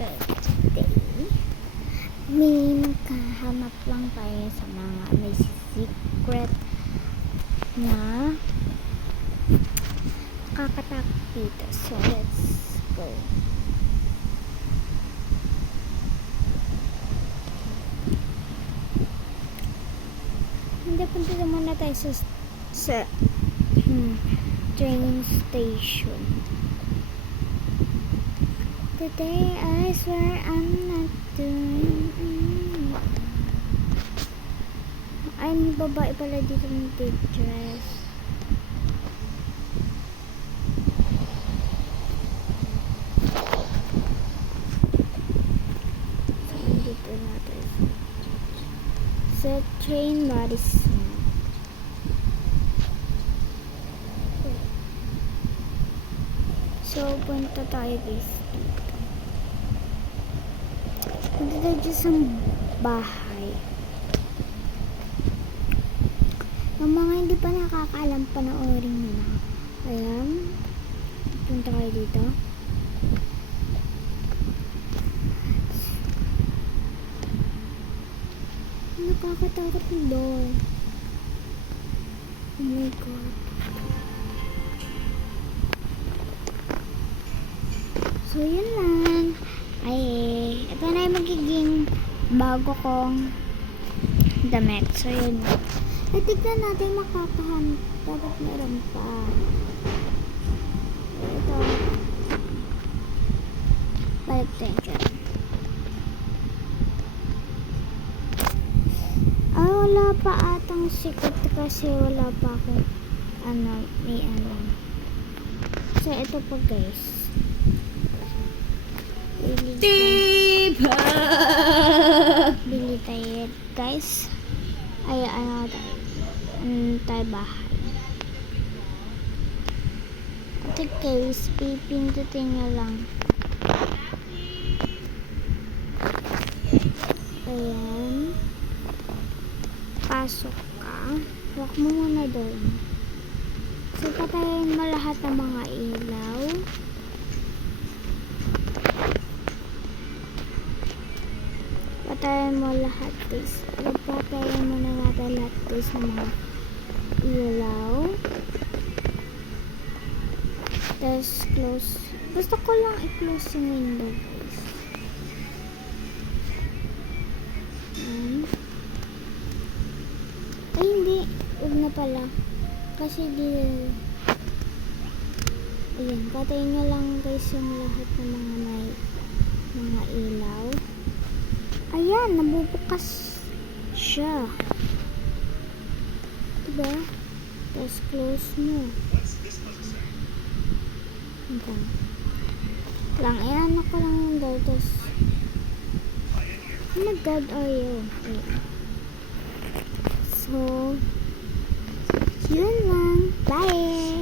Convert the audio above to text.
So, today, may nagkahanap lang tayo sa mga may secret na nakakatakot dito. So, let's go. Hindi, punta naman na tayo sa train station. Today, I swear I'm not doing ay, may babae pala dito ng dress. So, dito natin sa train Madison. So, punta tayo guys dito. Punta tayo dyan sa bahay. Yung mga hindi pa nakakaalam, panoorin nyo na. Ayan. Punta kayo dito. Nakakatakot yung door. Oh my god. So, yun lang. Ay, ito na yung magiging bago kong damit. So, yun. Ay, tignan natin makakahanap. Dapat meron pa. Ito. Balik tayo dyan. Ay, wala pa atang sikat kasi wala pa akong may So, ito po guys. Bili tayo guys. Ay, tayo bahay. Ito guys, pipindutin nyo lang. Ayan. Pasok ka. Huwag mo muna doon. So, patayin mo lahat ng mga ilaw. Patayin mo lahat guys. Patayin mo na natin lahat guys ng mga ilaw. Tapos close. Gusto ko lang i-close yung window guys. Ay hindi. Huwag na pala. Kasi di. Ayan. Patayin nyo lang guys yung lahat ng mga ilaw. Ayan, nabubukas siya. Diba? Tapos close mo. Ito. Lang, ayan ako lang yung door. Tapos, oh my god, ayaw. So, yun lang. Bye!